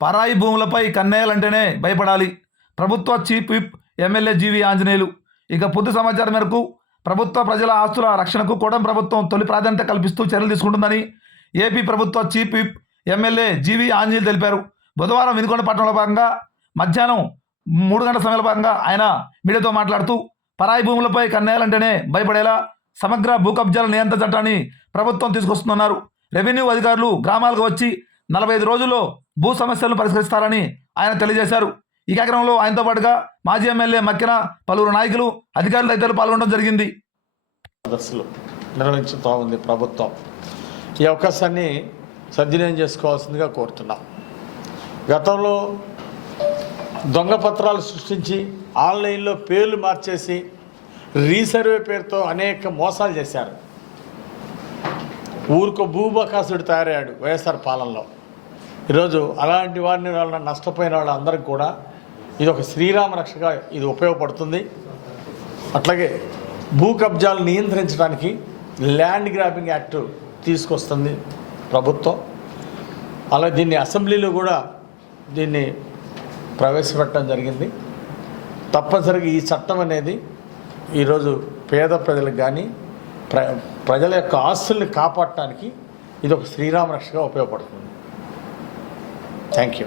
పరాయి భూములపై కన్నేయాలంటేనే భయపడాలి. ప్రభుత్వ చీఫ్ విప్ ఎమ్మెల్యే జీవి ఆంజనేయులు. ఇక పూర్తి సమాచారం మేరకు ప్రభుత్వ ప్రజల ఆస్తుల రక్షణకు కూటమి ప్రభుత్వం తొలి ప్రాధాన్యత కల్పిస్తూ చర్యలు తీసుకుంటుందని ఏపీ ప్రభుత్వ చీఫ్ విప్ ఎమ్మెల్యే జీవి ఆంజనేయులు తెలిపారు. బుధవారం వినుకొండ పట్టణంలో భాగంగా మధ్యాహ్నం 3 గంటల సమయంలో భాగంగా ఆయన మీడియాతో మాట్లాడుతూ పరాయి భూములపై కన్నేయాలంటేనే భయపడేలా సమగ్ర భూ కబ్జాల నియంత్రణ చట్టాన్ని ప్రభుత్వం తీసుకొస్తున్నారు. రెవెన్యూ అధికారులు గ్రామాలకు వచ్చి 45 రోజుల్లో భూ సమస్యలను పరిష్కరిస్తారని ఆయన తెలియజేశారు. ఈ కార్యక్రమంలో ఆయనతో పాటుగా మాజీ ఎమ్మెల్యే మక్కిన పలువురు నాయకులు, అధికారులు, తదితరులు పాల్గొనడం జరిగింది. సదస్సులు నిర్వహించుతూ ఉంది ప్రభుత్వం. ఈ అవకాశాన్ని సద్వినియోగం చేసుకోవాల్సిందిగా కోరుతున్నాం. గతంలో దొంగ పత్రాలు సృష్టించి ఆన్లైన్లో పేర్లు మార్చేసి రీసర్వే పేరుతో అనేక మోసాలు చేశారు. ఊరికో భూబకాసుడు తయారయ్యాడు వైఎస్ఆర్ పాలనలో. ఈరోజు అలాంటి వారిని వాళ్ళ నష్టపోయిన వాళ్ళందరికీ కూడా ఇది ఒక శ్రీరామ రక్షగా ఇది ఉపయోగపడుతుంది. అట్లాగే భూ కబ్జాలు నియంత్రించడానికి ల్యాండ్ గ్రాబింగ్ యాక్ట్ తీసుకొస్తుంది ప్రభుత్వం. అలా దీన్ని అసెంబ్లీలో కూడా దీన్ని ప్రవేశపెట్టడం జరిగింది. తప్పనిసరిగా ఈ చట్టం అనేది ఈరోజు పేద ప్రజలకు కానీ ప్రజల యొక్క ఆస్తుల్ని కాపాడటానికి ఇది ఒక శ్రీరామ రక్షగా ఉపయోగపడుతుంది. Thank you.